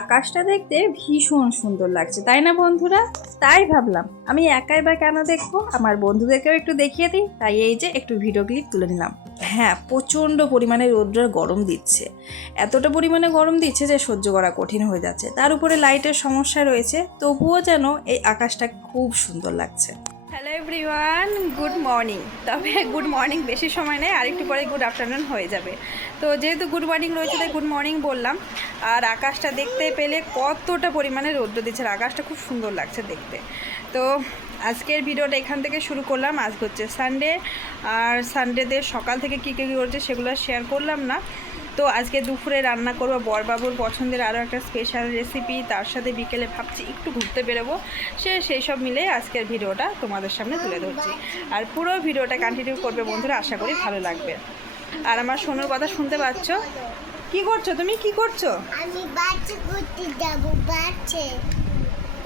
আকাশটা দেখতে ভীষণ সুন্দর লাগছে, তাই না বন্ধুরা? তাই ভাবলাম, আমি একাই বা কেন দেখব? আমার বন্ধুদেরকেও একটু দেখিয়ে দিই, তাই এই যে একটু ভিডিও ক্লিপ তুলে নিলাম। হ্যাঁ প্রচণ্ড পরিমাণে রৌদ্রের গরম দিচ্ছে। এতটা পরিমাণে গরম দিচ্ছে যে সহ্য করা কঠিন হয়ে যাচ্ছে। তার উপরে লাইটের সমস্যা রয়েছে, তবুও যেন এই আকাশটা খুব সুন্দর লাগছে। Everyone, good morning. তবে গুড মর্নিং বেশি সময় নেই, আর একটু পরে গুড আফটারনুন হয়ে যাবে। তো যেহেতু গুড মর্নিং রয়েছে, তাই গুড মর্নিং বললাম। আর আকাশটা দেখতে পেলে কতটা পরিমাণে রৌদ্র দিচ্ছে আকাশটা খুব সুন্দর লাগছে দেখতে। তো আজকের ভিডিওটা এখান থেকে শুরু করলাম। আজকে হচ্ছে সানডে আর সানডেতে সকাল থেকে কী কী করছে সেগুলো শেয়ার করলাম না। তো আজকে দুপুরে রান্না করব বরবাবুর পছন্দের আরও একটা স্পেশাল রেসিপি তার সাথে বিকেলে ভাবছি একটু ঘুরতে বেরোবো। সে সেই সব মিলে আজকের ভিডিওটা তোমাদের সামনে তুলে ধরছি। আর পুরো ভিডিওটা কন্টিনিউ করবে বন্ধুরা আশা করি ভালো লাগবে। আর আমার সোনুর কথা শুনতে পাচ্ছ? কি করছ তুমি? কি করছ? আমি বাচ্চা ঘুরতে যাব বাচ্চে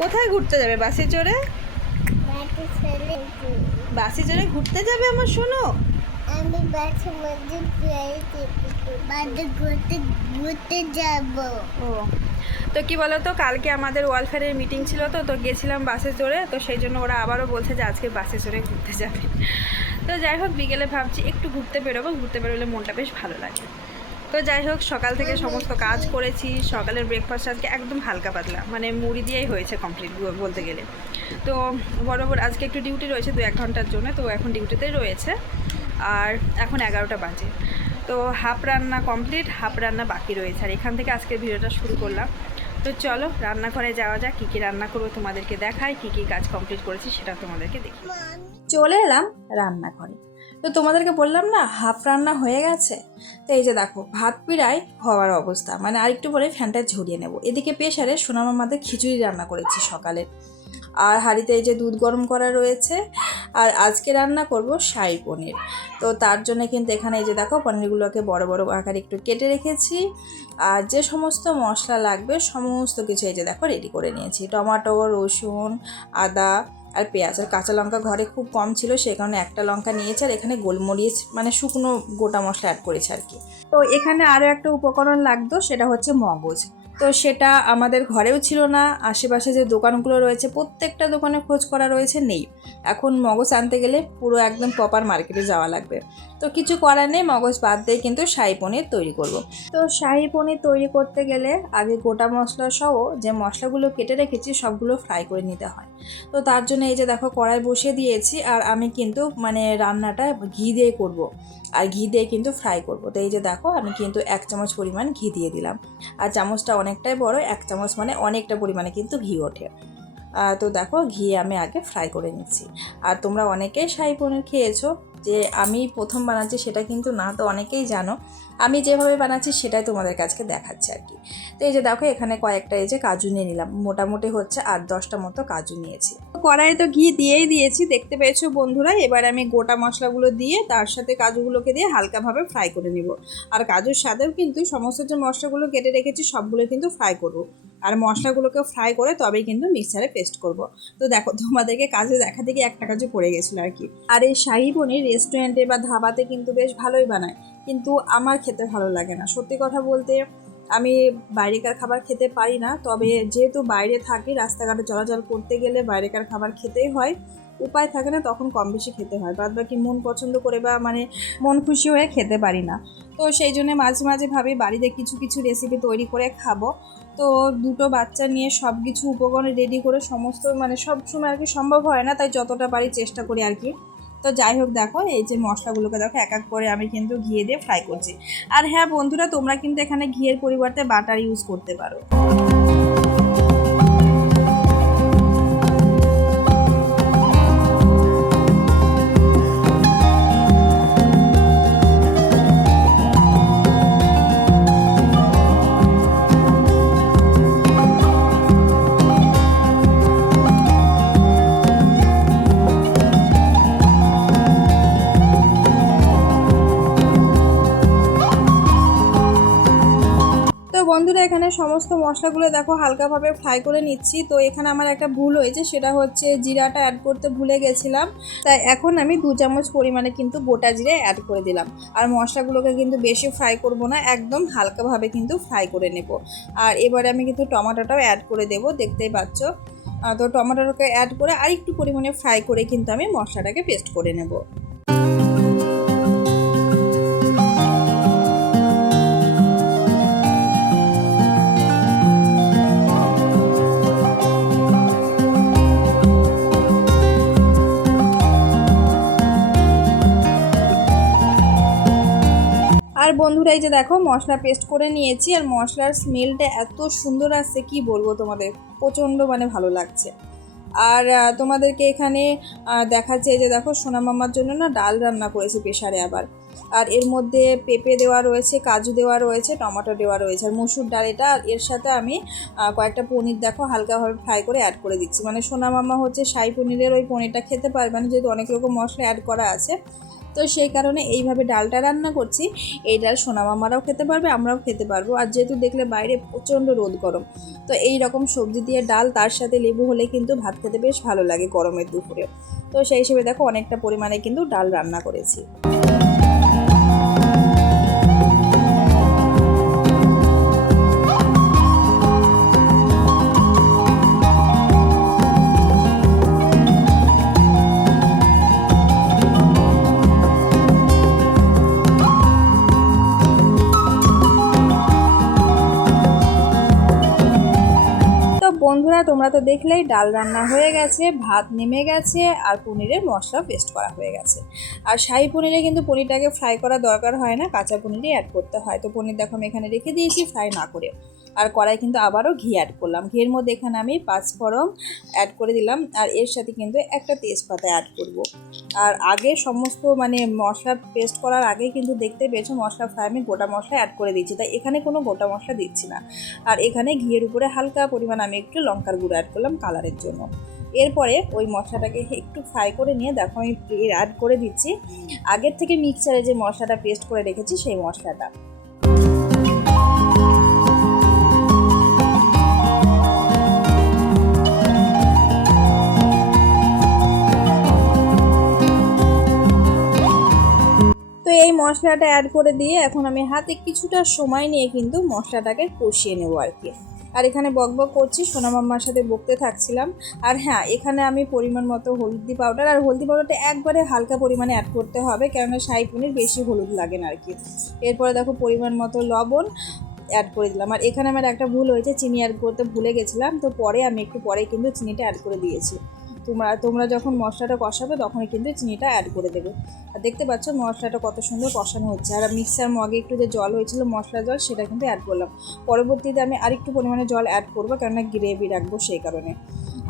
কোথায় ঘুরতে যাবে? বাসে চড়ে? বাসে চড়ে ঘুরতে যাবে আমার সোনু? আমি ঘুরতে ঘুরতে যাব। ও তো কি বলো তো কালকে আমাদের ওয়ালফেয়ারের মিটিং ছিল তো তো গেছিলাম বাসে চড়ে তো সেই জন্য ওরা আবারও বলছে যে আজকে বাসে চড়ে ঘুরতে যাবে। তো যাই হোক বিকেলে ভাবছি একটু ঘুরতে বেরোবো ঘুরতে বেরোলে মনটা বেশ ভালো লাগে। তো যাই হোক সকাল থেকে সমস্ত কাজ করেছি সকালের ব্রেকফাস্ট আজকে একদম হালকা পাতলা মানে মুড়ি দিয়েই হয়েছে কমপ্লিট বলতে গেলে। তো বরাবর আজকে একটু ডিউটি রয়েছে দু এক ঘণ্টার জন্য তো এখন ডিউটিতেই রয়েছে। আর এখন এগারোটা বাজে। তো হাফ রান্না কমপ্লিট হাফ রান্না বাকি রয়েছে। আর এখান থেকে আজকের ভিডিওটা শুরু করলাম। তো চলো, রান্নাঘরে যাওয়া যাক, কী কী রান্না করব তোমাদেরকে দেখাই, কী কী কাজ কমপ্লিট করেছি সেটা তোমাদেরকে দেখি। চলে এলাম রান্নাঘরে। তো তোমাদেরকে বললাম না, হাফ রান্না হয়ে গেছে? তো এই যে দেখো, ভাত পিড়াই হওয়ার অবস্থা। মানে আরেকটু পরে ফ্যানটা ঝরিয়ে নেব। এদিকে প্রেশারে সোনামা মাদের খিচুড়ি রান্না করেছি সকালে। আর হাঁড়িতে এই যে দুধ গরম করা রয়েছে, আর আজকে রান্না করব শাহি পনির। তো তার জন্য কিন্তু এখানে এই যে দেখো পনিরগুলোকে বড় বড় আকারে একটু কেটে রেখেছি। আর যে সমস্ত মশলা লাগবে সমস্ত কিছু এই যে দেখো রেডি করে নিয়েছি। টমাটো, রসুন, আদা আর পেঁয়াজ। আর কাঁচা লঙ্কা ঘরে খুব কম ছিল সেই কারণে একটা লঙ্কা নিয়েছি আর এখানে গোলমরিচ মানে শুকনো গোটা মশলা অ্যাড করেছি আর কি। তো এখানে আরও একটা উপকরণ লাগতো, সেটা হচ্ছে মগজ। তো সেটা আমাদের ঘরেও ছিল না, আশেপাশে যে দোকানগুলো রয়েছে, প্রত্যেকটা দোকানে খোঁজ করা রয়েছে, নেই। এখন মগজ আনতে গেলে পুরো একদম প্রপার মার্কেটে যাওয়া লাগবে। তো কিছু করার নেই, মগজ বাদ দিয়ে কিন্তু শাহি পনির তৈরি করব। তো শাহি পনির তৈরি করতে গেলে আগে গোটা মশলা সহ যে মশলাগুলো কেটে রেখেছি, সবগুলো ফ্রাই করে নিতে হয়। তো তার জন্য এই যে দেখো কড়াই বসিয়ে দিয়েছি, আর আমি কিন্তু মানে রান্নাটা ঘি দিয়ে করব। আর ঘি দিয়ে কিন্তু ফ্রাই করব। তো এই যে দেখো, আমি কিন্তু এক চামচ পরিমাণ ঘি দিয়ে দিলাম। আর চামচটা অনেকটাই বড়, এক চামচ মানে অনেকটা পরিমাণে কিন্তু ঘি ওঠে। তো দেখো ঘি আমি আগে ফ্রাই করে নিচ্ছি। আর তোমরা অনেকেই শাহি পনির খেয়েছো যে আমি প্রথম বানাচ্ছি সেটা কিন্তু না, তো অনেকেই জানো। আমি যেভাবে বানাচ্ছি সেটাই তোমাদের কাছে দেখাচ্ছি আর কি। তো এই যে দেখো এখানে কয়েকটা এই যে কাজু নিয়ে নিলাম। মোটামুটি হচ্ছে আট দশটা মতো কাজু নিয়েছি। কড়াইয়ে তো ঘি দিয়েই দিয়েছি, দেখতে পেয়েছ বন্ধুরা? এবার আমি গোটা মশলাগুলো দিয়ে তার সাথে কাজুগুলোকে দিয়ে হালকাভাবে ফ্রাই করে নিব। আর কাজুর সাথেও কিন্তু সমস্ত যে মশলাগুলো কেটে রেখেছি, সবগুলো কিন্তু ফ্রাই করব। আর মশলাগুলোকে ফ্রাই করে তবেই কিন্তু মিক্সারে পেস্ট করব। তো দেখো, তোমাদেরকে কাজে দেখা দেখি একটা কাজে পড়ে গেছিল আর কি। আর এই শাহি পনির রেস্টুরেন্টে বা ধাবাতে কিন্তু বেশ ভালোই বানায়। কিন্তু আমার খেতে ভালো লাগে না। সত্যি কথা বলতে আমি বাইরেকার খাবার খেতে পারি না, তবে যেহেতু বাইরে থাকি, রাস্তাঘাটে চলাচল করতে গেলে বাইরেকার খাবার খেতেই হয়। উপায় থাকে না, তখন কম বেশি খেতে হয়। বাদ বাকি মন পছন্দ করে বা মানে মন খুশি হয়ে খেতে পারি না। তো সেই জন্য মাঝে মাঝে ভাবি, বাড়িতে কিছু কিছু রেসিপি তৈরি করে খাব। তো দুটো বাচ্চা নিয়ে সব কিছু উপকরণ রেডি করে সমস্ত মানে সব সময় আর কি সম্ভব হয় না, তাই যতটা পারি চেষ্টা করি আর কি। তো যাই হোক দেখো, এই যে মশলাগুলোকে দেখো, এক এক করে আমি কিন্তু ঘিয়ে দিয়ে ফ্রাই করছি। আর হ্যাঁ বন্ধুরা, তোমরা কিন্তু এখানে ঘিয়ের পরিবর্তে বাটার ইউজ করতে পারো। সমস্ত মশলাগুলো দেখো হালকাভাবে ফ্রাই করে নিচ্ছি। তো এখানে আমার একটা ভুল হয়েছে, সেটা হচ্ছে জিরাটা অ্যাড করতে ভুলে গেছিলাম। তাই এখন আমি দু চামচ পরিমাণে কিন্তু গোটা জিরে অ্যাড করে দিলাম। আর মশলাগুলোকে কিন্তু বেশি ফ্রাই করব না, একদম হালকাভাবে কিন্তু ফ্রাই করে নেব। আর এবারে আমি কিন্তু টমাটোটাও অ্যাড করে দেব, দেখতেই পাচ্ছ। তো টমেটোটাকে অ্যাড করে আর একটু পরিমাণে ফ্রাই করে কিন্তু আমি মশলাটাকে পেস্ট করে নেব। আর বন্ধুরা, এই যে দেখো, মশলা পেস্ট করে নিয়েছি আর মশলার স্মেলটা এত সুন্দর আসছে, কি বলব তোমাদের? প্রচণ্ড মানে ভালো লাগছে। আর তোমাদেরকে এখানে দেখাচ্ছে যে দেখো, সোনা মামার জন্য না ডাল রান্না করেছি প্রেশারে আবার। আর এর মধ্যে পেঁপে দেওয়া রয়েছে, কাজু দেওয়া রয়েছে, টমেটো দেওয়া রয়েছে, আর মসুর ডাল এটা। আর এর সাথে আমি কয়েকটা পনির দেখো হালকাভাবে ফ্রাই করে অ্যাড করে দিচ্ছি। মানে সোনা মামা হচ্ছে, শাহি পনিরের ওই পনিরটা খেতে পারবে না, যেহেতু অনেক রকম মশলা অ্যাড করা আছে। তো সেই কারণে এইভাবে ডালটা রান্না করছি। এই ডাল সোনা মামারাও খেতে পারবে, আমরাও খেতে পারব। আর যেহেতু দেখলে বাইরে প্রচণ্ড রোদ গরম, তো এই রকম সবজি দিয়ে ডাল, তার সাথে লেবু হলে কিন্তু ভাত খেতে বেশ ভালো লাগে গরমের দুপুরে। তো সেই হিসেবে দেখো অনেকটা পরিমাণে কিন্তু ডাল রান্না করেছি। তোমরা তো দেখলেই ডাল রান্না হয়ে গেছে, ভাত নেমে গেছে, আর পনিরের মশলা পেস্ট করা হয়ে গেছে। আর শাহি পনিরে কিন্তু পনিরটাকে ফ্রাই করা দরকার হয় না, কাঁচা পনিরই অ্যাড করতে হয়। তো পনির দেখো আমি এখানে রেখে দিয়েছি ফ্রাই না করে। আর কড়াই কিন্তু আবারও ঘি অ্যাড করলাম। ঘিয়ের মধ্যে এখানে আমি পাঁচফোড়ন অ্যাড করে দিলাম আর এর সাথে কিন্তু একটা তেজপাতা অ্যাড করব। আর আগে সমস্ত মানে মশলা পেস্ট করার আগে কিন্তু দেখতে পেয়েছ মশলা ফ্রাই আমি গোটা মশলা অ্যাড করে দিচ্ছি তাই এখানে কোনো গোটা মশলা দিচ্ছি না। আর এখানে ঘিয়ের উপরে হালকা পরিমাণ আমি একটু লঙ্কার গুঁড়ো অ্যাড করলাম কালারের জন্য। এরপরে ওই মশলাটাকে একটু ফ্রাই করে নিয়ে দেখো আমি অ্যাড করে দিচ্ছি। আগের থেকে মিক্সচারে যে মশলাটা পেস্ট করে রেখেছি সেই মশলাটা। তো এই মশলাটা অ্যাড করে দিয়ে এখন আমি হাতে কিছুটা সময় নিয়ে কিন্তু মশলাটাকে কষিয়ে নেব আর কি। আর এখানে বকবক করছি, সোনা মাম্মার সাথে বকতে থাকছিলাম। আর হ্যাঁ এখানে আমি পরিমাণ মতো হলদি পাউডার আর হলদি পাউডারটা একবারে হালকা পরিমাণে অ্যাড করতে হবে, কেননা শাহি পনির বেশি হলুদ লাগে না আর কি। এরপরে দেখো পরিমাণ মতো লবণ অ্যাড করে দিলাম। আর এখানে আমার একটা ভুল হয়েছে, চিনি অ্যাড করতে ভুলে গেছিলাম, তো পরে আমি একটু পরে কিন্তু চিনিটা অ্যাড করে দিয়েছি। তোমরা তোমরা যখন মশলাটা কষাবে তখনই কিন্তু চিনিটা অ্যাড করে দেবে। আর দেখতে পাচ্ছ মশলাটা কত সুন্দর কষানো হচ্ছে। আর মিক্সার মগে একটু যে জল হয়েছিল মশলা জল, সেটা কিন্তু অ্যাড করলাম। পরবর্তীতে আমি আরেকটু পরিমাণে জল অ্যাড করব, কেননা গ্রেভি রাখব সেই কারণে।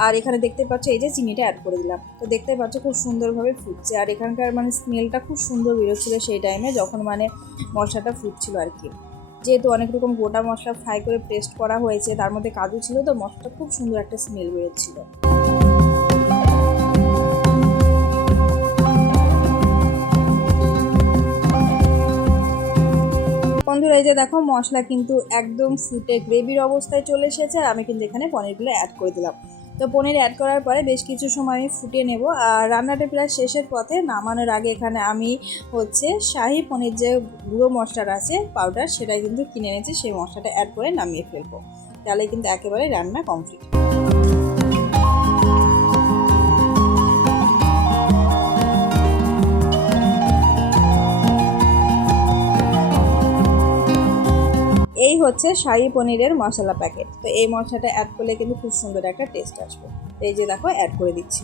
আর এখানে দেখতে পাচ্ছ এই যে চিনিটা অ্যাড করে দিলাম। তো দেখতে পাচ্ছ খুব সুন্দরভাবে ফুটছে। আর এখানকার মানে স্মেলটা খুব সুন্দর বেরোচ্ছিল সেই টাইমে যখন মানে মশলাটা ফুটছিল আর কি। যেহেতু অনেক রকম গোটা মশলা ফ্রাই করে পেস্ট করা হয়েছে, তার মধ্যে কাজু ছিল, তো মশলাটা খুব সুন্দর একটা স্মেল বেরোচ্ছিল। বন্ধুরা, এই যে দেখো, মশলা কিন্তু একদম ফুটে গ্রেভির অবস্থায় চলে এসেছে আর আমি কিন্তু এখানে পনিরগুলো অ্যাড করে দিলাম। তো পনির অ্যাড করার পরে বেশ কিছু সময় আমি ফুটিয়ে নেব আর রান্নাটা প্রায় শেষের পথে নামানোর আগে এখানে আমি হচ্ছে শাহি পনির যে গুঁড়ো মশলাটা আছে পাউডার সেটা কিন্তু কিনে এনেছি, সেই মশলাটা অ্যাড করে নামিয়ে ফেলব। তাহলে কিন্তু একেবারে রান্না কমপ্লিট এই হচ্ছে শাহি পনিরের মশলা প্যাকেট। তো এই মশলাটা অ্যাড করলে কিন্তু খুব সুন্দর একটা টেস্ট আসবে। এই যে দেখো অ্যাড করে দিচ্ছি।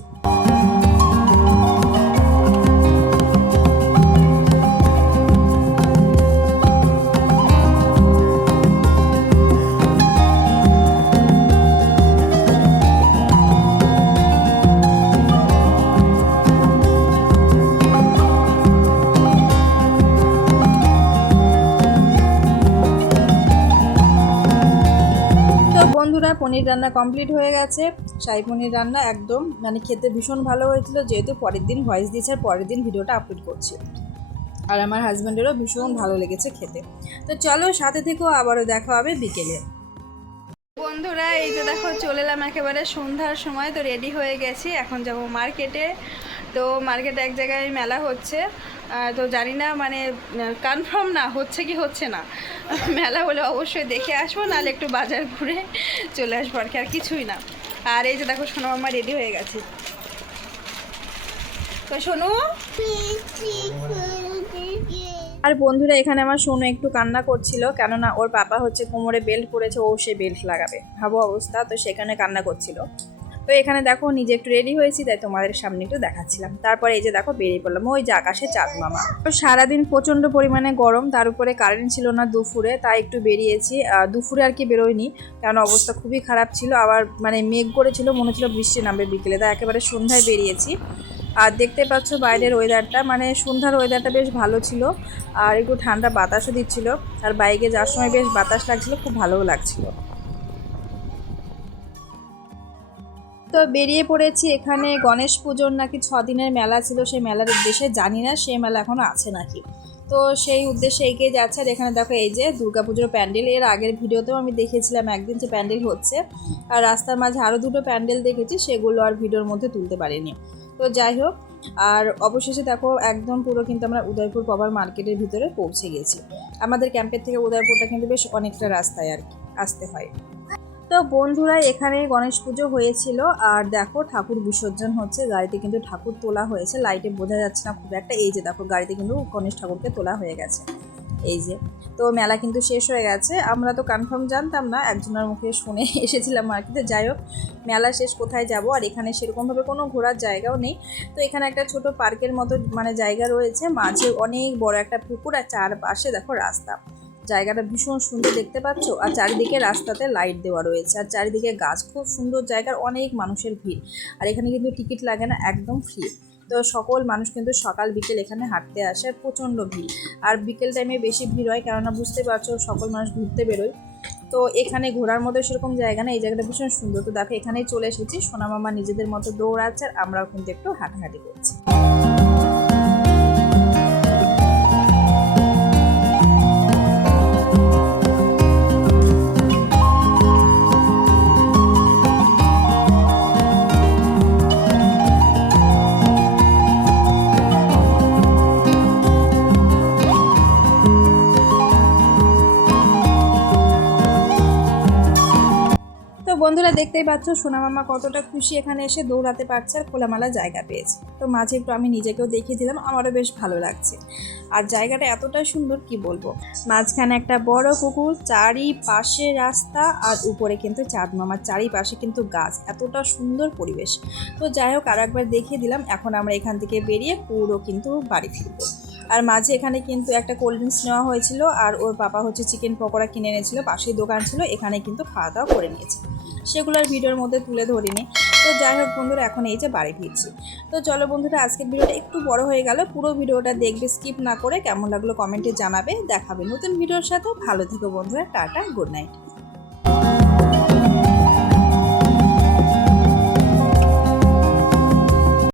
পনির রান্না কমপ্লিট হয়ে গেছে। শাহি পনির রান্না একদম মানে খেতে ভীষণ ভালো হয়েছিল, যেহেতু পরের দিন ভয়েস দিয়েছে আর পরের দিন ভিডিওটা আপলোড করছি। আর আমার হাজব্যান্ডেরও ভীষণ ভালো লেগেছে খেতে। তো চলো সাথে থেকেও আবারও দেখা হবে বিকেলে। বন্ধুরা, এই যে দেখো, চলে এলাম একেবারে সন্ধ্যার সময়, তো রেডি হয়ে গেছি। এখন যাব মার্কেটে তো মার্কেটে এক জায়গায় মেলা হচ্ছে। তো জানি না মানে কনফার্ম না, হচ্ছে কি হচ্ছে না। মেলা হলে অবশ্যই দেখে আসব, নাহলে একটু বাজার ঘুরে চলে আসব আর কি, আর কিছুই না। আর এই যে দেখো, সোনা মামা রেডি হয়ে গেছে। তো শোনো আর বন্ধুরা, এখানে আমার সোনু একটু কান্না করছিল, কেননা ওর পাপা হচ্ছে কোমরে বেল্ট পরেছে, ও সে বেল্ট লাগাবে। ভাবো অবস্থা, তো সেখানে কান্না করছিল। তো এখানে দেখো নিজে একটু রেডি হয়েছি, তাই তোমাদের সামনে একটু দেখাচ্ছিলাম। তারপরে এই যে দেখো বেরিয়ে পড়লাম, ওই যে আকাশে চাঁদ মামা। তো সারাদিন প্রচণ্ড পরিমাণে গরম, তার উপরে কারেন্ট ছিল না দুপুরে, তাই একটু বেরিয়েছি। দুপুরে আর কি বেরোয়নি, কারণ অবস্থা খুবই খারাপ ছিল। আবার মানে মেঘ করেছিল, মনে হচ্ছিল বৃষ্টি নামবে বিকেলে, তাই একেবারে সন্ধ্যায় বেরিয়েছি। আর দেখতে পাচ্ছ বাইরের ওয়েদারটা মানে সন্ধ্যার ওয়েদারটা বেশ ভালো ছিল, আর একটু ঠান্ডা বাতাসও দিচ্ছিল। আর বাইকে যাওয়ার সময় বেশ বাতাস লাগছিল, খুব ভালোও লাগছিল। তো বেরিয়ে পড়েছি এখানে। গণেশ পুজোর নাকি ছ দিনের মেলা ছিল, সেই মেলার উদ্দেশ্যে জানি না সেই মেলা এখনও আছে নাকি। তো সেই উদ্দেশ্যে এগিয়ে যাচ্ছে আর এখানে দেখো এই যে দুর্গাপুজোর প্যান্ডেল। এর আগের ভিডিওতেও আমি দেখেছিলাম একদিন যে প্যান্ডেল হচ্ছে। আর রাস্তার মাঝে আরও দুটো প্যান্ডেল দেখেছি, সেগুলো আর ভিডিওর মধ্যে তুলতে পারিনি। তো যাই হোক, আর অবশেষে দেখো একদম পুরো কিন্তু আমরা উদয়পুর পাবার মার্কেটের ভিতরে পৌঁছে গেছি। আমাদের ক্যাম্পের থেকে উদয়পুরটা কিন্তু বেশ অনেকটা রাস্তায় আর কি, আসতে হয়। তো বন্ধুরা, এখানে গণেশ পুজো হয়েছিল। আর দেখো, ঠাকুর বিসর্জন হচ্ছে। গাড়িতে কিন্তু ঠাকুর তোলা হয়েছে। লাইটে বোঝা যাচ্ছে না খুব একটা। এই যে দেখো, গাড়িতে কিন্তু গণেশ ঠাকুরকে তোলা হয়ে গেছে। এই যে, তো মেলা কিন্তু শেষ হয়ে গেছে। আমরা তো কনফার্ম জানতাম না, একজনের মুখে শুনে এসেছিলাম মার্কেটে যাই হোক, মেলা শেষ, কোথায় যাব? আর এখানে সেরকমভাবে কোনো ঘোরার জায়গাও নেই। তো এখানে একটা ছোট পার্কের মতো মানে জায়গা রয়েছে। মাঝে অনেক বড় একটা পুকুর আর চারপাশে দেখো রাস্তা। জায়গাটা ভীষণ সুন্দর দেখতে পাচ্ছ। আর চারিদিকে রাস্তাতে লাইট দেওয়া রয়েছে। আর চারিদিকে গাছ, খুব সুন্দর জায়গার অনেক মানুষের ভিড়। আর এখানে কিন্তু টিকিট লাগে না, একদম ফ্রি তো সকল মানুষ কিন্তু সকাল বিকেল এখানে হাঁটতে আসে আর প্রচণ্ড ভিড়। আর বিকেল টাইমে বেশি ভিড় হয়, কেননা বুঝতে পারছ সকল মানুষ ঘুরতে বেরোয়। তো এখানে ঘোরার মতো সেরকম জায়গা না এই জায়গাটা ভীষণ সুন্দর। তো দেখো এখানেই চলে এসেছি, সোনামামা নিজেদের মতো দৌড়াচ্ছে, আর আমরাও কিন্তু একটু হাঁটাহাঁটি করছি। বন্ধুরা দেখতেই পাচ্ছ, সোনা মামা কতটা খুশি এখানে এসে দৌড়াতে পারছে আর খোলামেলা জায়গা পেয়েছে। তো মাঝে একটু আমি নিজেকেও দেখিয়ে দিলাম, আমারও বেশ ভালো লাগছে। আর জায়গাটা এতটা সুন্দর, কি বলব? মাঝখানে একটা বড় পুকুর, চারিপাশে রাস্তা আর উপরে কিন্তু চাঁদ মামার চারিপাশে কিন্তু গাছ। এতটা সুন্দর পরিবেশ। তো যাই হোক আর একবার দেখিয়ে দিলাম, এখন আমরা এখান থেকে বেরিয়ে পুরো কিন্তু বাড়ি ফিরবো। আর মাঝে এখানে কিন্তু একটা কোল্ড ড্রিঙ্কস নেওয়া হয়েছিল, আর ওর বাবা হচ্ছে চিকেন পকোড়া কিনে এনেছিল, পাশেই দোকান ছিল, এখানে কিন্তু খাওয়া দাওয়া করে নিয়েছে। সেগুলোর ভিডিওর মধ্যে তুলে ধরিনি। তো যাই হোক বন্ধুরা, এখন এই যে বাড়ি ফিরছি। তো চলো বন্ধুরা, আজকের ভিডিওটা একটু বড় হয়ে গেল। পুরো ভিডিওটা দেখবে স্কিপ না করে কেমন লাগল কমেন্টে জানাবে। দেখাবে নতুন ভিডিওর সাথে। ভালো থেকো বন্ধুরা, টাটা গুড নাইট